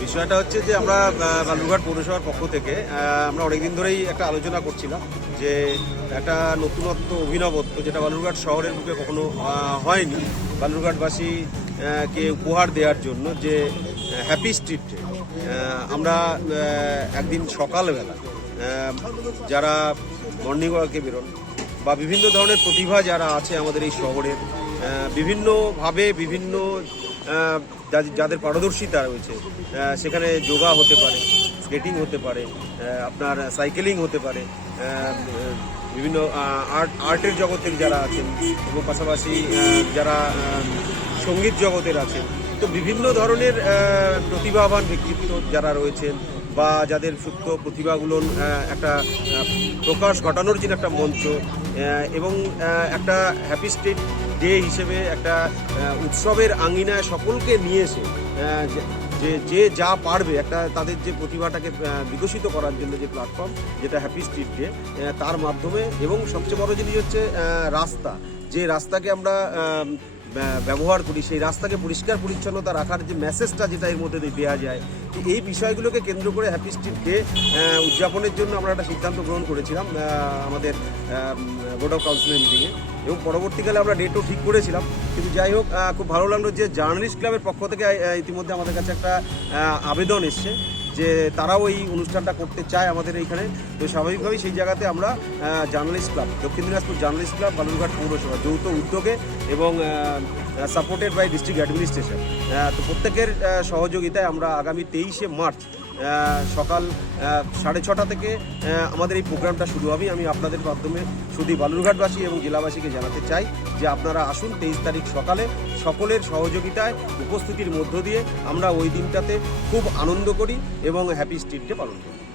বিষয়টা হচ্ছে যে আমরা বালুরঘাট পৌরসভার পক্ষ থেকে আমরা অনেকদিন ধরেই একটা আলোচনা করছিলাম যে একটা নতুনত্ব অভিনবত্ব যেটা বালুরঘাট শহরের মুখে কখনো হয়নি, বালুরঘাটবাসী কে উপহার দেওয়ার জন্য যে হ্যাপি স্ট্রিট আমরা একদিন সকালবেলা যারা মর্নিং ওয়াকে বেরোন বা বিভিন্ন ধরনের প্রতিভা যারা আছে আমাদের এই শহরের বিভিন্নভাবে বিভিন্ন যাদের- পারদর্শিতা রয়েছে সেখানে যোগা হতে পারে, স্কেটিং হতে পারে আপনার সাইকেলিং হতে পারে বিভিন্ন আর্ট, আর্টের জগতের যারা আছেন এবং পাশাপাশি যারা সংগীত জগতের আছেন, তো বিভিন্ন ধরনের প্রতিভাবান ব্যক্তিত্ব যারা রয়েছেন বা যাদের সুপ্ত প্রতিভাগুলোর একটা প্রকাশ ঘটানোর জন্য একটা মঞ্চ এবং একটা হ্যাপি স্টেট ডে হিসেবে একটা উৎসবের আঙ্গিনায় সকলকে নিয়ে এসে যে- যে যে যা পারবে, একটা তাদের যে প্রতিভাটাকে বিকশিত করার জন্য যে প্ল্যাটফর্ম যেটা হ্যাপি স্ট্রিট ডে তার মাধ্যমে, এবং সবচেয়ে বড় জিনিস হচ্ছে রাস্তা। যে রাস্তাকে আমরা ব্যবহার করি, সেই রাস্তাকে পরিষ্কার পরিচ্ছন্নতা রাখার যে মেসেজটা যেটা এর মধ্যে দেওয়া যায় এই বিষয়গুলোকে কেন্দ্র করে হ্যাপি স্ট্রিট ডে উদযাপনের জন্য আমরা একটা সিদ্ধান্ত গ্রহণ করেছিলাম আমাদের বোর্ড অফ কাউন্সিলের মিটিংয়ে এবং পরবর্তীকালে আমরা ডেটও ঠিক করেছিলাম, কিন্তু যাই হোক খুব ভালো লাগল যে জার্নালিস্ট ক্লাবের পক্ষ থেকে ইতিমধ্যে আমাদের কাছে একটা আবেদন এসছে। যে তারাও এই অনুষ্ঠানটা করতে চায় আমাদের এইখানে, তো স্বাভাবিকভাবেই সেই জায়গাতে আমরা জার্নালিস্ট ক্লাব দক্ষিণ দিনাজপুর জার্নালিস্ট ক্লাব বালুরঘাট পৌরসভা, যৌথ উদ্যোগে এবং সাপোর্টেড বাই ডিস্ট্রিক্ট অ্যাডমিনিস্ট্রেশন তো প্রত্যেকের সহযোগিতায় আমরা আগামী তেইশে মার্চ সকাল সাড়ে ছটা থেকে আমাদের এই প্রোগ্রামটা শুরু হবে। আমি আপনাদের মাধ্যমে শুধু বালুরঘাটবাসী এবং জেলাবাসীকে জানাতে চাই যে আপনারা আসুন তেইশ তারিখ সকালে সকলের সহযোগিতায়, উপস্থিতির মধ্য দিয়ে আমরা ওই দিনটাতে খুব আনন্দ করি এবং হ্যাপি স্ট্রিট ডে পালন করি